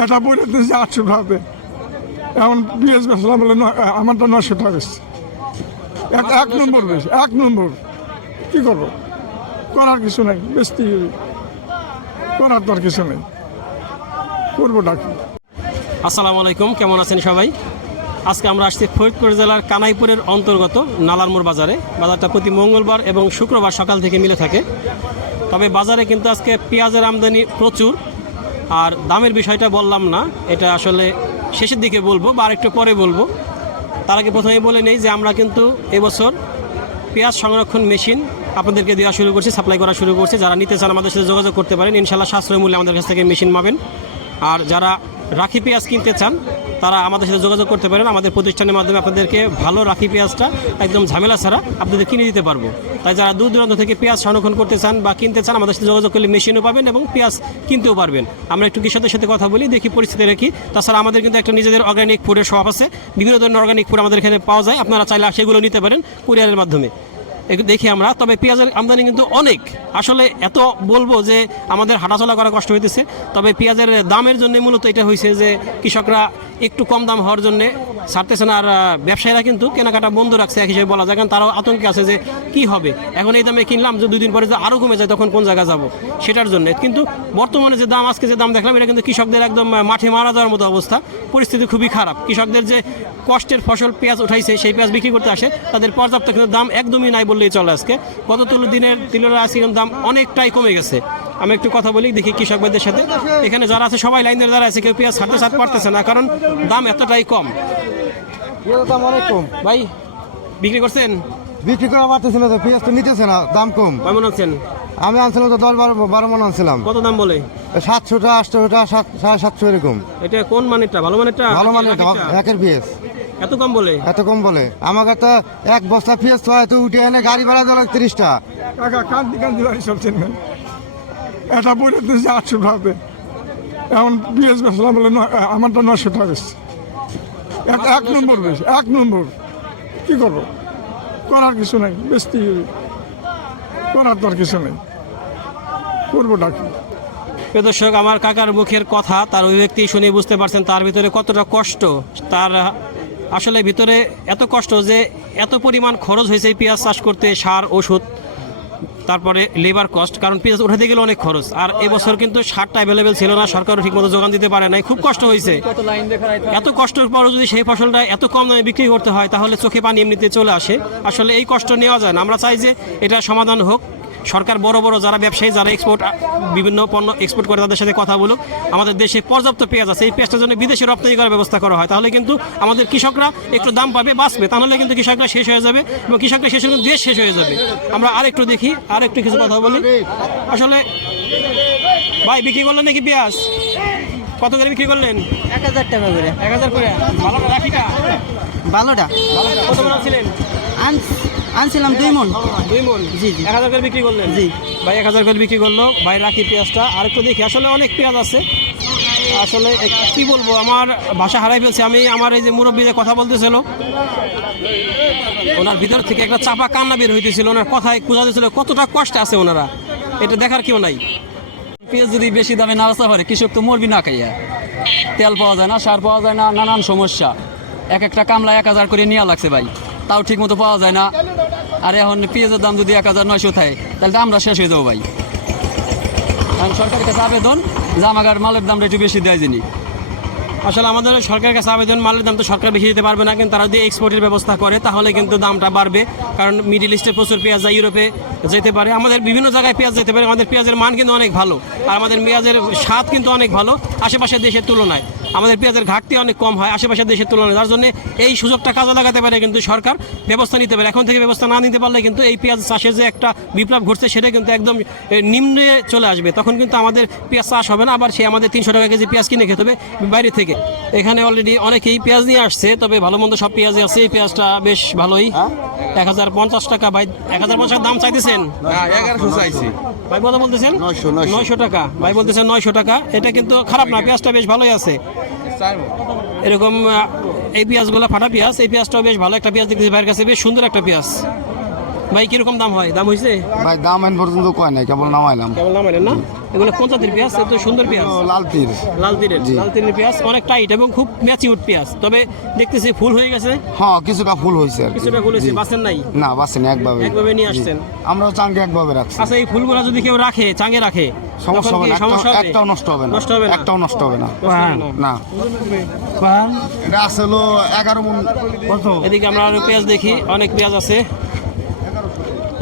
এটা বলে দিয়েছে 800 টাকাতে, এখন পেঁয়াজ বেচলাম বলে আমারটা 900 টাকা বেশি। এক নম্বর বেশি, 1 নম্বর। কী করবো, করার কিছু নাই, বেশি করার তো আর কিছু নেই, করবো ডাকি। আসসালামু আলাইকুম, কেমন আছেন সবাই? আজকে আমরা আসছি ফরিদপুর জেলার কানাইপুরের অন্তর্গত নালারমোড় বাজারে। বাজারটা প্রতি মঙ্গলবার এবং শুক্রবার সকাল থেকে মিলে থাকে। তবে বাজারে কিন্তু আজকে পেঁয়াজের আমদানি প্রচুর, আর দামের বিষয়টা বললাম না, এটা আসলে শেষের দিকে বলবো বা আরেকটু পরে বলবো। তার আগে প্রথমেই বলে নেই যে আমরা কিন্তু এবছর পেঁয়াজ সংরক্ষণ মেশিন আপনাদেরকে দেওয়া শুরু করছি, সাপ্লাই করা শুরু করছি। যারা নিতে চান আমাদের সাথে যোগাযোগ করতে পারেন, ইনশাল্লাহ সাশ্রয় মূল্যে আমাদের কাছ থেকে মেশিন পাবেন। আর যারা রাখি পেঁয়াজ কিনতে চান তারা আমাদের সাথে যোগাযোগ করতে পারেন। আমাদের প্রতিষ্ঠানের মাধ্যমে আপনাদেরকে ভালো রাখি পেঁয়াজটা একদম ঝামেলা ছাড়া আপনাদের কিনে দিতে পারবো। তাই যারা দূর দূরান্ত থেকে পেঁয়াজ সংরক্ষণ করতে চান বা কিনতে চান আমাদের সাথে যোগাযোগ করলে মেশিনও পাবেন এবং পেঁয়াজ কিনতেও পারবেন। আমরা একটু কৃষকদের সাথে কথা বলি, দেখি পরিস্থিতি রাখি। তাছাড়া আমাদের কিন্তু একটা নিজেদের অর্গানিক ফুডের শপ আছে, বিভিন্ন ধরনের অর্গানিক ফুড আমাদের এখানে পাওয়া যায়। আপনারা চাইলে সেগুলো নিতে পারেন কুরিয়ারের মাধ্যমে। দেখি আমরা, তবে পেঁয়াজের আমদানি কিন্তু অনেক, আসলে এত বলবো যে আমাদের হাঁটাচলা করা কষ্ট হইতেছে। তবে পেঁয়াজের দামের জন্য মূলত এটা হয়েছে যে কৃষকরা একটু কম দাম হওয়ার জন্য ছাড়তেছে না, আর ব্যবসায়ীরা কিন্তু কেনাকাটা বন্ধ রাখছে এক হিসেবে বলা যায়, কারণ তারাও আতঙ্কে আছে যে কি হবে, এখন এই দামে কিনলাম যে 2 দিন পরে যে আরও কমে যায় তখন কোন জায়গায় যাব, সেটার জন্য। কিন্তু বর্তমানে যে দাম, আজকে যে দাম দেখলাম, এটা কিন্তু কৃষকদের একদম মাঠে মারা যাওয়ার মতো অবস্থা, পরিস্থিতি খুবই খারাপ। কৃষকদের যে কষ্টের ফসল পেঁয়াজ উঠাইছে, সেই পেঁয়াজ বিক্রি করতে আসে তাদের পর্যাপ্ত কিন্তু দাম একদমই নাই বললেই চলে। আজকে গত দিনের তুলনায় আজকে দাম অনেকটাই কমে গেছে। আমি একটু কথা বলি, দেখি কৃষক ভাইদের সাথে। এখানে যারা আছে সবাই লাইনের যারা আছে, কেউ পেঁয়াজ ছাড়তে পারতেছে না, কারণ দাম এতটাই কম। দাম অনেক কম ভাই বিক্রি করছেন? বিক্রি করা পারতেছে না তো, পেঁয়াজ তো নিতেছে না, দাম কম। কেমন আছেন? আমি আনছিলাম তো 10-12 মন আনছিলাম। কত দাম বলে? 700 টাকা, 800 টাকা, 750 এরকম। এটা কোন মানেরটা? ভালো মানেরটা? ভালো মানে একের পেঁয়াজ এত কম বলে? এত কম বলে। আমাকে তো এক বস্তা পেঁয়াজ তো হয়তো উঠে এনে গাড়ি ভাড়া দেওয়া 30 টাকা। কাকা কান্দি বাড়ি সব চেনবেন, এটা বলে দিয়েছে 800 টাকাতে, এখন পেঁয়াজ বেচলাম বলে আমারটা 900 টাকা বেশি। এক নম্বর বেশি, 1 নম্বর। কী করবো, করার কিছু নাই, বেশি করার তো আর কিছু নেই, করবো ডাকি। প্রিয় দর্শক, আমার কাকার মুখের কথা, তার অভিব্যক্তি শুনে বুঝতে পারছেন তার ভিতরে কতটা কষ্ট। তার আসলে ভিতরে এত কষ্ট যে এত পরিমাণ খরচ হয়েছে এই পেঁয়াজ চাষ করতে, সার, ওষুধ, তারপরে লেবার কস্ট, কারণ পেঁয়াজ উঠাতে গেলে অনেক খরচ। আর এবছর কিন্তু সারটা অ্যাভেলেবেল ছিল না, সরকারও ঠিকমতো যোগান দিতে পারে নাই, খুব কষ্ট হয়েছে। এত কষ্টের পরও যদি সেই ফসলটা এত কম দামে বিক্রি করতে হয় তাহলে চোখে পানি এমনিতে চলে আসে। আসলে এই কষ্ট নেওয়া যায় না। আমরা চাই যে এটা সমাধান হোক। সরকার বড় বড় যারা ব্যবসায়ী, যারা বিভিন্ন পণ্য এক্সপোর্ট করে, তাদের সাথে কথা বলুক। আমাদের দেশে পর্যাপ্ত পেঁয়াজ আছে, এই পেঁয়াজটার জন্য বিদেশে রপ্তানি করার ব্যবস্থা করা হয়, তাহলে কিন্তু আমাদের কৃষকরা একটু দাম পাবে, বাঁচবে। তাহলে কিন্তু কৃষকরা শেষ হয়ে যাবে এবং কৃষকরা শেষ হলে দেশ শেষ হয়ে যাবে। আমরা আরেকটু দেখি, আরেকটু কিছু কথা বলি। আসলে ভাই বিক্রি করলেন নাকি পেঁয়াজ? কত করে বিক্রি করলেন? 1000 টাকা করে। 1000 করে? ভালোটা রাখিটা? ভালোটা কত মন ছিলেন? আনছিলাম 2 মন। 2 মন? জি জি। 1000 করে বিক্রি করলেন? জি ভাই 1000 করে বিক্রি করলো। ভাই রাখি পেঁয়াজটা আরেকটু দেখি। আসলে অনেক পেঁয়াজ আছে, আসলে কি বলবো, আমার ভাষা হারাই ফেলছে। আমি আমার এই যে মুরব্বী যে কথা বলতেছিল, ওনার ভিতর থেকে একটা চাপা কান্না বের হইতেছিল, ওনার কথায় বোঝা যাচ্ছিল কতটা কষ্ট আছে ওনারা, এটা দেখার কেউ নাই। পেঁয়াজ যদি বেশি দামে না আসতে পারে, কৃষক তো মরবি না খাইয়া। তেল পাওয়া যায় না, সার পাওয়া যায় না, নানান সমস্যা। একটা কামলা 1000 করে নেওয়া লাগছে ভাই, তাও ঠিক মতো পাওয়া যায় না। আর এখন পেঁয়াজের দাম যদি 1900 থাকে, তাহলে তো আমরা শেষ হয়ে যাবো ভাই। কারণ সরকারের কাছে আবেদন যে আমাদের মালের দামটা একটু বেশি দেয় যিনি। আসলে আমাদের সরকারের কাছে আবেদন, মালের দাম তো সরকার বেশি দিতে পারবে না, কিন্তু তারা যদি এক্সপোর্টের ব্যবস্থা করে তাহলে কিন্তু দামটা বাড়বে। কারণ মিডিল ইস্টে প্রচুর পেঁয়াজ যায়, ইউরোপে যেতে পারে, আমাদের বিভিন্ন জায়গায় পেঁয়াজ যেতে পারে। আমাদের পেঁয়াজের মান কিন্তু অনেক ভালো, আর আমাদের পেঁয়াজের স্বাদ কিন্তু অনেক ভালো আশেপাশের দেশের তুলনায়। আমাদের পেঁয়াজের ঘাটতি অনেক কম হয় আশেপাশের দেশের তুলনায়, যার জন্য এই সুযোগটা কাজে লাগাতে পারে কিন্তু সরকার, ব্যবস্থা নিতে পারে। এখন থেকে ব্যবস্থা না নিতে পারলে কিন্তু এই পেঁয়াজ চাষের যে একটা বিপ্লব ঘটছে সেটা কিন্তু একদম নিম্নে চলে আসবে। তখন কিন্তু আমাদের পেঁয়াজ চাষ হবে না, আবার সে আমাদের 300 টাকা কেজি পেঁয়াজ কিনে খেতে হবে বাইরে থেকে। এখানে অলরেডি অনেকেই পেঁয়াজ নিয়ে আসছে, তবে ভালো মন্দ সব পেঁয়াজই আছে। এই পেঁয়াজটা বেশ ভালোই, 1050 টাকা। ভাই 1050 দাম চাইতেছেন? 1100 চাইছি ভাই কত বলতেছেন? 900 টাকা। ভাই বলতেছেন 900 টাকা। এটা কিন্তু খারাপ না, পেঁয়াজটা বেশ ভালোই আছে। এরকম এই পেঁয়াজগুলো ফাটা পেঁয়াজ, এই পেঁয়াজটাও বেশ ভালো একটা পেঁয়াজ দেখতেছি ভাইয়ের কাছে, বেশ সুন্দর একটা পেঁয়াজ। ভাই কিরকম দাম হয়? দাম হয়েছে ভাই দাম এখন পর্যন্ত কয় নাই, কেবল নামাইলাম। কেবল নামাইলেন না? এগুলো কোন জাতের পেঁয়াজ? এত সুন্দর পেঁয়াজ, লাল তীর। লাল তীরের পেঁয়াজ, অনেক টাইট এবং খুব ম্যাচিউর পেঁয়াজ। তবে দেখতেছি ফুল হয়ে গেছে, হ্যাঁ কিছুটা ফুল হয়েছে আর কি। কিছুটা ফুল হয়েছে, বাসেন নাই? না বাসেন একভাবে একভাবে নিয়ে আসছেন। আমরাও চাঙ্গে একভাবে রাখছি। আচ্ছা, এই ফুলগুলো যদি কেউ রাখে, চাঙে রাখে, সমস্যা তখন হবে কি না, সমস্যা হবে? একটাও নষ্ট হবে না। নষ্ট হবে না? একটাও নষ্ট হবে না। নষ্ট হবে না। না এটা আসলে 11 মণ। কত? এদিকে আমরা আরো পেঁয়াজ দেখি, অনেক পেঁয়াজ আছে।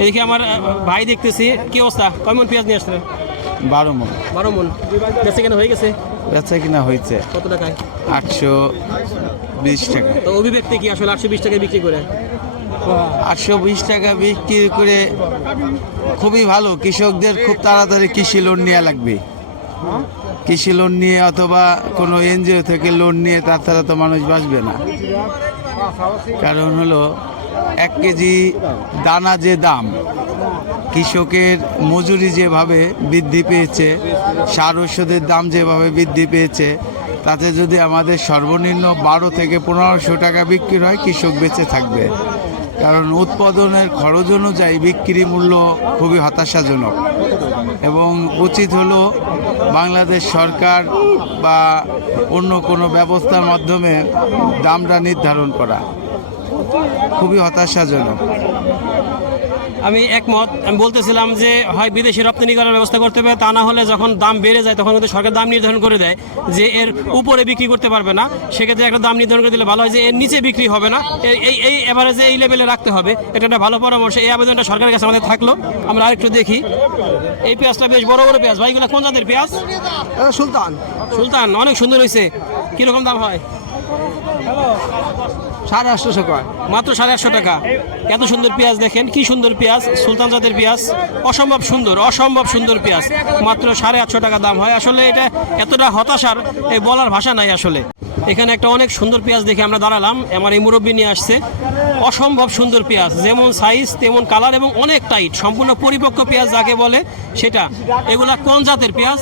এদিকে আমার ভাই দেখতেছি, কি অবস্থা, কেমন পেঁয়াজ নিয়ে আসছেন? 12 মণ। 12 মন বেঁচে কেনা হয়ে গেছে? বেচা কিনা হয়েছে কত টাকায়? 820 টাকা। তো অভিব্যক্তি কি আসলে 820 টাকায় বিক্রি করে? 820 টাকা বিক্রি করে খুবই ভালো। কৃষকদের খুব তাড়াতাড়ি কৃষি লোন নেওয়া লাগবে। কৃষি লোন নিয়ে অথবা কোনো এনজিও থেকে লোন নিয়ে তাছাড়া তো মানুষ বাঁচবে না। কারণ হলো 1 কেজি দানা যে দাম, কৃষকের মজুরি যেভাবে বৃদ্ধি পেয়েছে, সার ওষুধের দাম যেভাবে বৃদ্ধি পেয়েছে, তাতে যদি আমাদের সর্বনিম্ন 12 থেকে 1500 টাকা বিক্রি হয়, কৃষক বেঁচে থাকবে। কারণ উৎপাদনের খরচ অনুযায়ী বিক্রি মূল্য খুবই হতাশাজনক। এবং উচিত হলো বাংলাদেশ সরকার বা অন্য কোনো ব্যবস্থার মাধ্যমে দামটা নির্ধারণ করা। খুবই হতাশাজনক। আমি একমত। আমি বলতেছিলাম যে হয় বিদেশি রপ্তানি করার ব্যবস্থা করতে হবে, তা না হলে যখন দাম বেড়ে যায় তখন কিন্তু সরকার দাম নির্ধারণ করে দেয় যে এর উপরে বিক্রি করতে পারবে না। সেক্ষেত্রে একটা দাম নির্ধারণ করে দিলে ভালো হয় যে এর নিচে বিক্রি হবে না, এই এভারেজে এই লেভেলে রাখতে হবে। এটা একটা ভালো পরামর্শ। এই আবেদনটা সরকারের কাছে আমাদের থাকলো। আমরা আরেকটু দেখি, এই পেঁয়াজটা বেশ বড় বড় পেঁয়াজ। ভাইগুলো কোন জাতের পেঁয়াজ? সুলতান। সুলতান, অনেক সুন্দর হয়েছে। কীরকম দাম হয়? 850 টাকা। মাত্র 850 টাকা। এত সুন্দর পেঁয়াজ দেখেন, কি সুন্দর পেঁয়াজ, সুলতান জাতের পেঁয়াজ, অসম্ভব সুন্দর, অসম্ভব সুন্দর পেঁয়াজ। মাত্র 850 টাকা দাম হয়। আসলে এটা এতটা হতাশার এই বলার ভাষা নাই আসলে। এখানে একটা অনেক সুন্দর পেঁয়াজ দেখে আমরা দাঁড়ালাম। আমার এই মুরব্বী নিয়ে আসছে অসম্ভব সুন্দর পেঁয়াজ, যেমন সাইজ তেমন কালার এবং অনেক টাইট, সম্পূর্ণ পরিপক্ক পেঁয়াজ যাকে বলে সেটা। এগুলা কোন জাতের পেঁয়াজ?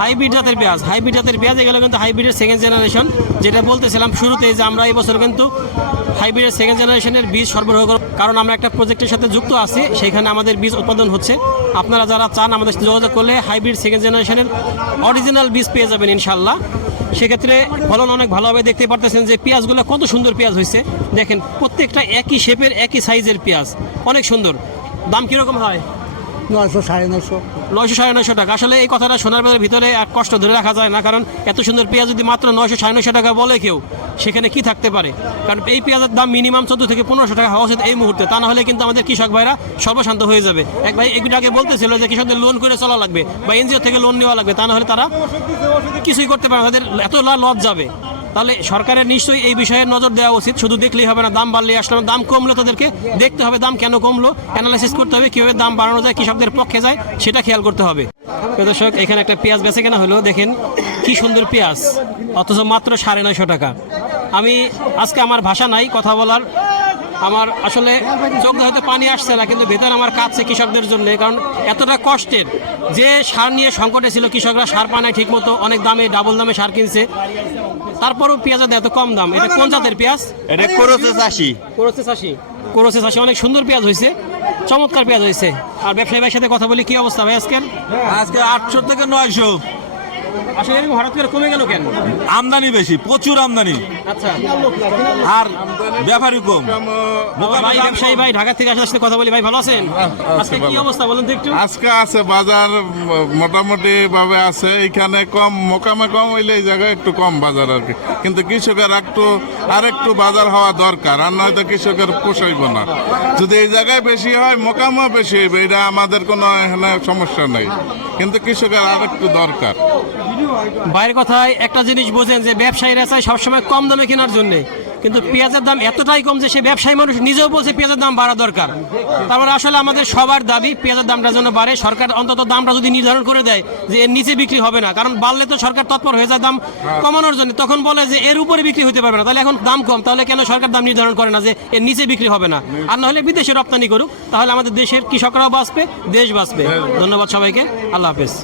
হাইব্রিড জাতের পেঁয়াজ। হাইব্রিড জাতের পেঁয়াজ, এগুলো কিন্তু হাইব্রিডের সেকেন্ড জেনারেশন। যেটা বলতেছিলাম শুরুতে যে আমরা এই বছর কিন্তু হাইব্রিডের সেকেন্ড জেনারেশনের বীজ সরবরাহ করব, কারণ আমরা একটা প্রজেক্টের সাথে যুক্ত আছি, সেখানে আমাদের বীজ উৎপাদন হচ্ছে। আপনারা যারা চান আমাদের সাথে যোগাযোগ করলে হাইব্রিড সেকেন্ড জেনারেশনের অরিজিনাল বীজ পেয়ে যাবেন ইনশাল্লাহ। সেক্ষেত্রে ফলন অনেক ভালোভাবে দেখতে পারতেছেন যে পেঁয়াজগুলো কত সুন্দর পেঁয়াজ হয়েছে। দেখেন প্রত্যেকটা একই শেপের, একই সাইজের পেঁয়াজ, অনেক সুন্দর। দাম কীরকম হয়? 900 950। 900 950 টাকা। আসলে এই কথাটা শোনার ভিতরে এক কষ্ট ধরে রাখা যায় না, কারণ এত সুন্দর পেঁয়াজ যদি মাত্র 900 950 টাকা বলে কেউ, সেখানে কি থাকতে পারে? কারণ এই পেঁয়াজের দাম মিনিমাম 14 থেকে 1500 টাকা হওয়া উচিত এই মুহূর্তে। তা না হলে কিন্তু আমাদের কৃষক ভাইরা সর্বশান্ত হয়ে যাবে। এক ভাই একটু আগে বলতেছিল যে কৃষকদের লোন করে চলা লাগবে বা এনজিও থেকে লোন নেওয়া লাগবে, তা না হলে তারা কিছুই করতে পারে না, তাদের এত লস যাবে। তাহলে সরকারের নিশ্চয়ই এই বিষয়ে নজর দেওয়া উচিত। শুধু দেখলেই হবে না, দাম বাড়লে আসলে দাম কমলে তাদেরকে দেখতে হবে দাম কেন কমলো, অ্যানালাইসিস করতে হবে কীভাবে দাম বাড়ানো যায়, কৃষকদের পক্ষে যায় সেটা খেয়াল করতে হবে। দর্শক, এখানে একটা পেঁয়াজ বেচে কেনা হলো, দেখেন কি সুন্দর পেঁয়াজ, অথচ মাত্র 950 টাকা। আমি আজকে আমার ভাষা নাই কথা বলার, আমার আসলে চোখ হয়তো পানি আসছে না, কিন্তু ভেতর আমার কাঁদছে কৃষকদের জন্য। কারণ এতটা কষ্টের, যে সার নিয়ে সংকটে ছিল, কৃষকরা সার পানায় ঠিক মতো অনেক দামে, ডাবল দামে সার কিনছে, তারপরও পেঁয়াজের এত কম দাম। এটা কোন জাতের পেঁয়াজ? এটা করছে চাষি। কোরসে চাষি, অনেক সুন্দর পেঁয়াজ হয়েছে, চমৎকার পেঁয়াজ হয়েছে। আর ব্যবসায়ী ভাইয়ের সাথে কথা বলি, কি অবস্থা ভাই আজকের? আজকে 800 থেকে 900। আসলে এরকম হঠাৎ করে কমে গেল কেন? আমদানি বেশি, প্রচুর আমদানি, আচ্ছা, আর ব্যাপারী কম। ভাই ব্যবসায়ী ভাই ঢাকা থেকে আসার সাথে কথা বলি। ভাই ভালো আছেন? আজকে কি অবস্থা বলুন তো একটু। আজকে আছে বাজার মোটামুটি ভাবে আছে, এখানে কম মোকামে কম হইলে এই জায়গায় একটু কম বাজার আর কি। কিন্তু কৃষকের আরেকটু বাজার হওয়া দরকার, আর নয়তো কৃষকের পোষাইব না। যদি এই জায়গায় বেশি হয়, মোকামও বেশি হইবে, এটা আমাদের কোনো এখানে সমস্যা নেই, কিন্তু কৃষকের আরেকটু দরকার। বাইরের কথায় একটা জিনিস বোঝেন যে ব্যবসায়ীরা চায় সবসময় কম দামে কেনার জন্য, কিন্তু পেঁয়াজের দাম এতটাই কম যে সে ব্যবসায়ী মানুষ নিজেও বলছে পেঁয়াজের দাম বাড়া দরকার। তারপরে আসলে আমাদের সবার দাবি পেঁয়াজের দামটা যেন বাড়ে। সরকার অন্তত দামটা যদি নির্ধারণ করে দেয় যে এর নিচে বিক্রি হবে না, কারণ বাড়লে তো সরকার তৎপর হয়ে যায় দাম কমানোর জন্য, তখন বলে যে এর উপরে বিক্রি হতে পারবে না। তাহলে এখন দাম কম, তাহলে কেন সরকার দাম নির্ধারণ করে না যে এর নিচে বিক্রি হবে না? আর নাহলে বিদেশে রপ্তানি করুক, তাহলে আমাদের দেশের কৃষকরাও বাঁচবে, দেশ বাঁচবে। ধন্যবাদ সবাইকে, আল্লাহ হাফেজ।